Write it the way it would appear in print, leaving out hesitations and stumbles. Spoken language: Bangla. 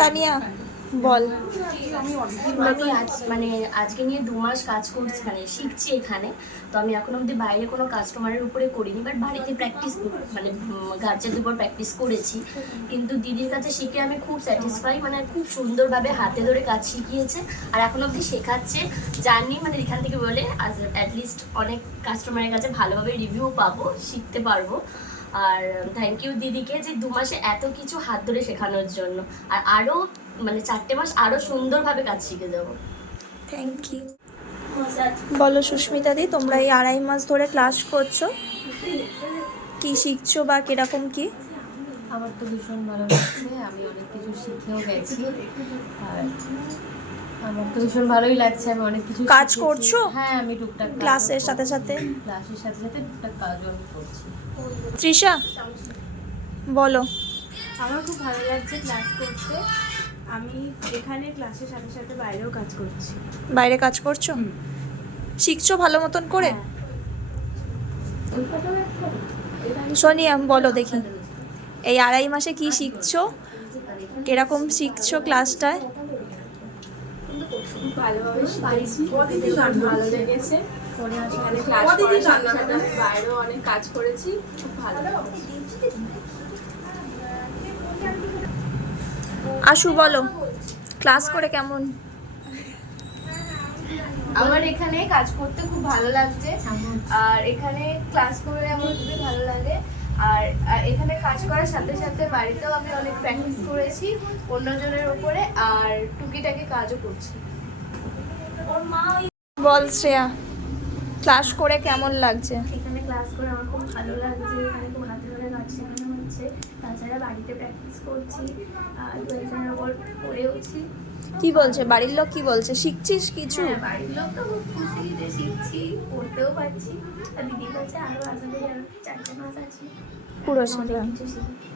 তানিয়া বল। আমি আজকে নিয়ে 2 মাস কাজ করছি, শিখছি এখানে। তো আমি এখন অবধি বাইরে কোনো কাস্টমারের উপরে করিনি, বাট বাড়িতে প্র্যাকটিস গার্জেনদের উপর প্র্যাকটিস করেছি। কিন্তু দিদির কাছে শিখে আমি খুব স্যাটিসফাই, খুব সুন্দরভাবে হাতে ধরে কাজ শিখিয়েছে আর এখন অবধি শেখাচ্ছে। জানি এখান থেকে বলে অ্যাটলিস্ট অনেক কাস্টমারের কাছে ভালোভাবে রিভিউ পাবো, শিখতে পারবো। আর থ্যাংক ইউ দিদিকে যে 2 মাসে এত কিছু হাত ধরে শেখানোর জন্য। আর আরও 4টে মাস আরও সুন্দরভাবে কাজ শিখে যাবো। Thank you. বলো সুস্মিতা দি, তোমরা এই 2.5 মাস ধরে ক্লাস করছো, কি শিখছো বা কিরকম কি? আমার তো ভীষণ ভালো লাগছে, আমি অনেক কিছু শিখেও গেছি আর আমার তো ভীষণ ভালোই লাগছে। আমি অনেক কিছু কাজ করছো? হ্যাঁ, আমি টুকটাক ক্লাসের সাথে সাথে টুকটাক কাজও আমি করছি। তৃষা বলো। আমার খুব ভালো লাগছে ক্লাস করতে। আমি এখানে ক্লাসের সাথে সাথে বাইরেও কাজ করছি। বাইরে কাজ করছো? শিখছো ভালো মতন করে? সোনিয়া বলো দেখি, এই 2.5 মাসে কি শিখছো, কিরকম শিখছো ক্লাসটায়? খুব ভালোভাবে শিখেছি, ভীষণ ভালো লেগেছে। এখানে ক্লাস করার সাথে সাথে আমি বাইরেও অনেক কাজ করেছি, খুব ভালো। আশু বলো, ক্লাস করে কেমন? আমার এখানে কাজ করতে খুব ভালো লাগছে আর এখানে ক্লাস করে আমার খুবই ভালো লাগে। আর এখানে কাজ করার সাথে সাথে বাড়িতেও আমি অনেক প্র্যাকটিস করেছি অন্যজনের উপরে, আর টুকিটাকি কাজও করছি। বল শ্রেয়া, ক্লাস করে কেমন লাগছে? এখানে ক্লাস করে আমার খুব ভালো লাগছে, এখানে খুব হাতে ধরে কাজ শেখানো হচ্ছে। তাছাড়া বাড়িতে প্র্যাকটিস করছি আর 2-একজনের ওপর করেওছি। কি বলছে বাড়ির লোক, কি বলছে, শিখছিস কিছু? হ্যাঁ, বাড়ির লোক তো খুব খুশি যে শিখছি, পড়তেও পারছি। আর দিদির কাছে আরও আশা করি আরও 4টে মাস আছে, পুরো অনেক শিখলাম। কিছু শিখি।